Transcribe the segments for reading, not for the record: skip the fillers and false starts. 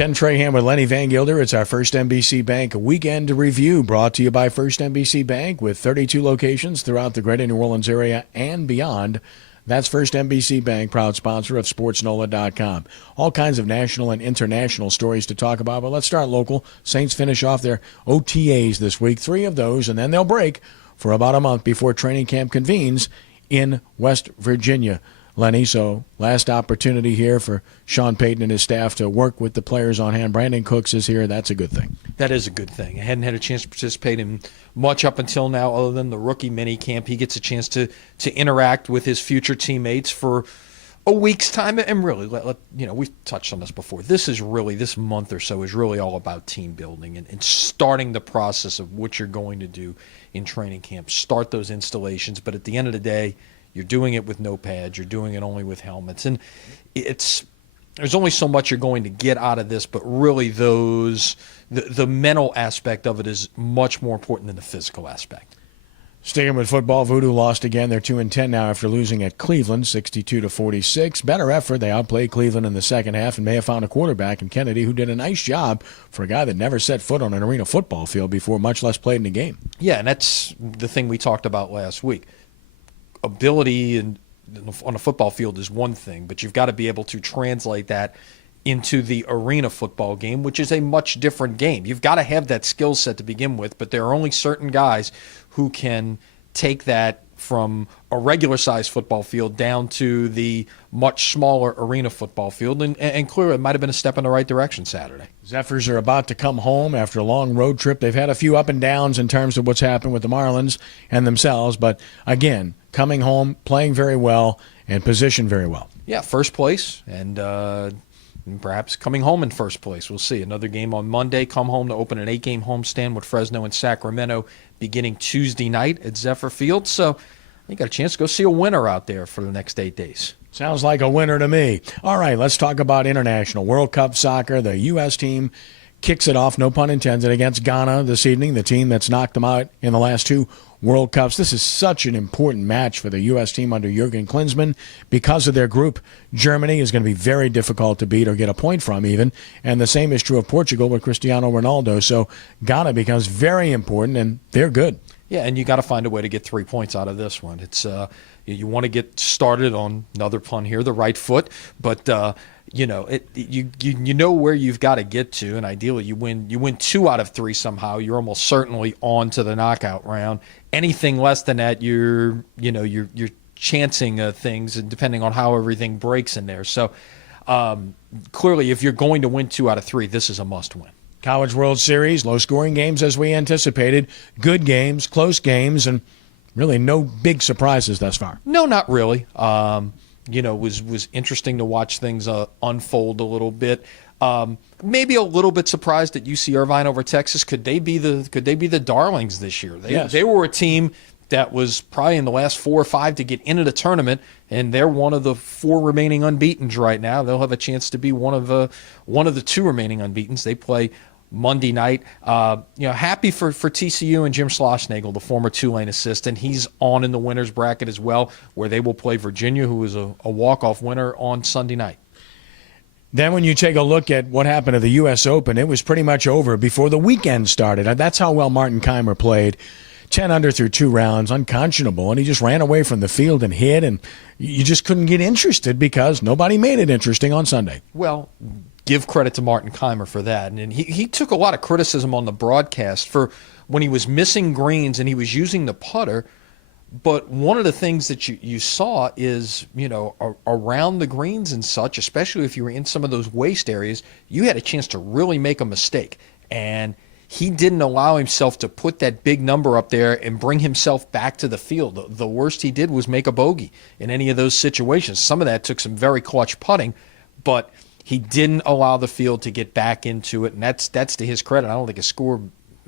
Ken Trahan with Lenny Vangilder. It's our First NBC Bank Weekend Review, brought to you by First NBC Bank with 32 locations throughout the greater New Orleans area and beyond. That's First NBC Bank, proud sponsor of SportsNola.com. All kinds of national and international stories to talk about, but let's start local. Saints finish off their OTAs this week, 3 of those, and then they'll break for about a month before training camp convenes in West Virginia. Lenny, so last opportunity here for Sean Payton and his staff to work with the players on hand. Brandon Cooks is here. That's a good thing. That is a good thing. I hadn't had a chance to participate in much up until now other than the rookie mini camp. He gets a chance to interact with his future teammates for a week's time. And really, we've touched on this before. This month or so is really all about team building and starting the process of what you're going to do in training camp. Start those installations. But at the end of the day, you're doing it with no pads. You're doing it only with helmets. And there's only so much you're going to get out of this, but really the mental aspect of it is much more important than the physical aspect. Sticking with football, Voodoo lost again. They're 2-10 now after losing at Cleveland, 62-46. Better effort. They outplayed Cleveland in the second half and may have found a quarterback in Kennedy who did a nice job for a guy that never set foot on an arena football field before, much less played in a game. Yeah, and that's the thing we talked about last week. Ability on a football field is one thing, but you've got to be able to translate that into the arena football game, which is a much different game. You've got to have that skill set to begin with, but there are only certain guys who can take that from a regular-sized football field down to the much smaller arena football field, and clearly it might have been a step in the right direction Saturday. Zephyrs are about to come home after a long road trip. They've had a few up and downs in terms of what's happened with the Marlins and themselves, but again, coming home, playing very well, and positioned very well. Yeah, first place, and perhaps coming home in first place. We'll see. Another game on Monday. Come home to open an 8-game homestand with Fresno and Sacramento beginning Tuesday night at Zephyr Field. So you got a chance to go see a winner out there for the next 8 days. Sounds like a winner to me. All right, let's talk about international. World Cup soccer. The U.S. team kicks it off, no pun intended, against Ghana this evening, the team that's knocked them out in the last 2 World Cups. This is such an important match for the U.S. team under Jurgen Klinsmann because of their group. Germany is going to be very difficult to beat or get a point from even, and the same is true of Portugal with Cristiano Ronaldo. So Ghana becomes very important, and they're good. Yeah, and you got to find a way to get 3 points out of this one. It's you want to get started on, another pun here, the right foot, but you know where you've got to get to, and ideally you win 2 out of 3 somehow. You're almost certainly on to the knockout round. Anything less than that, you're chancing things, and depending on how everything breaks in there. So clearly, if you're going to win 2 out of 3, this is a must-win. College World Series, low-scoring games as we anticipated, good games, close games, and really no big surprises thus far. No, not really. It was interesting to watch things unfold a little bit. Maybe a little bit surprised at UC Irvine over Texas. Could they be the darlings this year? Yes. They were a team that was probably in the last 4 or 5 to get into the tournament, and they're one of the 4 remaining unbeatens right now. They'll have a chance to be one of the 2 remaining unbeatens. They play Monday night. Happy for TCU and Jim Schlossnagle, the former Tulane assistant. He's on in the winners bracket as well, where they will play Virginia, who is a walk-off winner, on Sunday night. Then when you take a look at what happened at the U.S. Open, it was pretty much over before the weekend started. That's how well Martin Keimer played. 10 under through 2 rounds, unconscionable, and he just ran away from the field and hit, and you just couldn't get interested because nobody made it interesting on Sunday. Well, give credit to Martin Keimer for that. And he took a lot of criticism on the broadcast for when he was missing greens and he was using the putter. But one of the things that you saw is, around the greens and such, especially if you were in some of those waste areas, you had a chance to really make a mistake. And he didn't allow himself to put that big number up there and bring himself back to the field. The worst he did was make a bogey in any of those situations. Some of that took some very clutch putting, but he didn't allow the field to get back into it, and that's to his credit. I don't think his score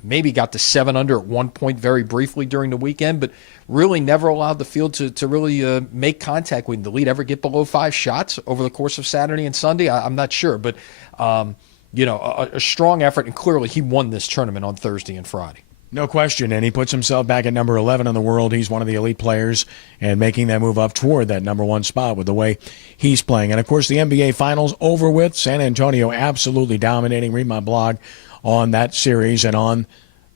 maybe got to 7 under at one point very briefly during the weekend, but really never allowed the field to really make contact with him. Did the lead ever get below 5 shots over the course of Saturday and Sunday? I'm not sure, but a strong effort, and clearly he won this tournament on Thursday and Friday. No question, and he puts himself back at number 11 in the world. He's one of the elite players and making that move up toward that number one spot with the way he's playing. And, of course, the NBA Finals over with. San Antonio absolutely dominating. Read my blog on that series and on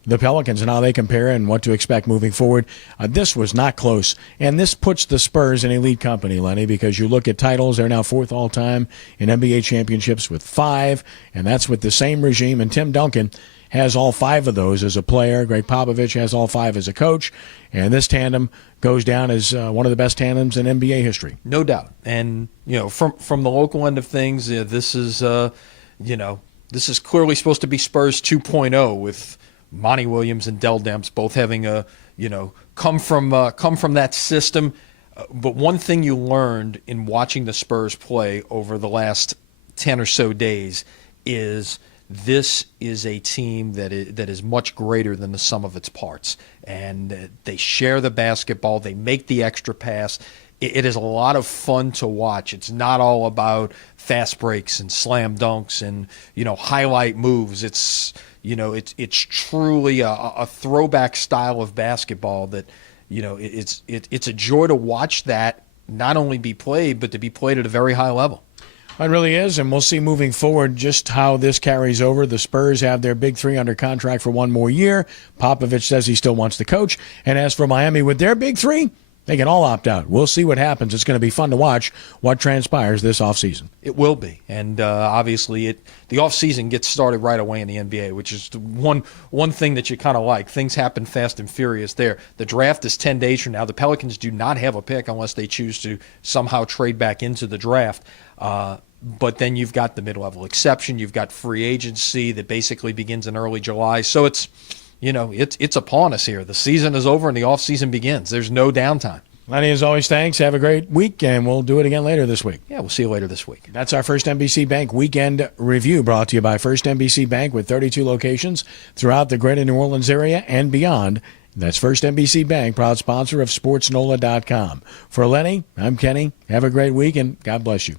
the Pelicans and how they compare and what to expect moving forward. This was not close. And this puts the Spurs in elite company, Lenny, because you look at titles, they're now fourth all-time in NBA championships with 5, and that's with the same regime. And Tim Duncan has all 5 of those as a player. Greg Popovich has all 5 as a coach. And this tandem goes down as one of the best tandems in NBA history. No doubt. And, from the local end of things, this is, this is clearly supposed to be Spurs 2.0 with Monty Williams and Dell Demps both having come from that system. But one thing you learned in watching the Spurs play over the last 10 or so days is this is a team that is much greater than the sum of its parts. And they share the basketball. They make the extra pass. It is a lot of fun to watch. It's not all about fast breaks and slam dunks and, highlight moves. It's truly a throwback style of basketball that, it's a joy to watch that not only be played, but to be played at a very high level. It really is, and we'll see moving forward just how this carries over. The Spurs have their big 3 under contract for 1 more year. Popovich says he still wants to coach. And as for Miami with their big 3, they can all opt out. We'll see what happens. It's going to be fun to watch what transpires this offseason. It will be. And obviously the offseason gets started right away in the NBA, which is one thing that you kind of like. Things happen fast and furious there. The draft is 10 days from now. The Pelicans do not have a pick unless they choose to somehow trade back into the draft. But then you've got the mid-level exception. You've got free agency that basically begins in early July. So it's upon us here. The season is over and the offseason begins. There's no downtime. Lenny, as always, thanks. Have a great week, and we'll do it again later this week. Yeah, we'll see you later this week. That's our First NBC Bank Weekend Review, brought to you by First NBC Bank with 32 locations throughout the greater New Orleans area and beyond. That's First NBC Bank, proud sponsor of SportsNola.com. For Lenny, I'm Kenny. Have a great week, and God bless you.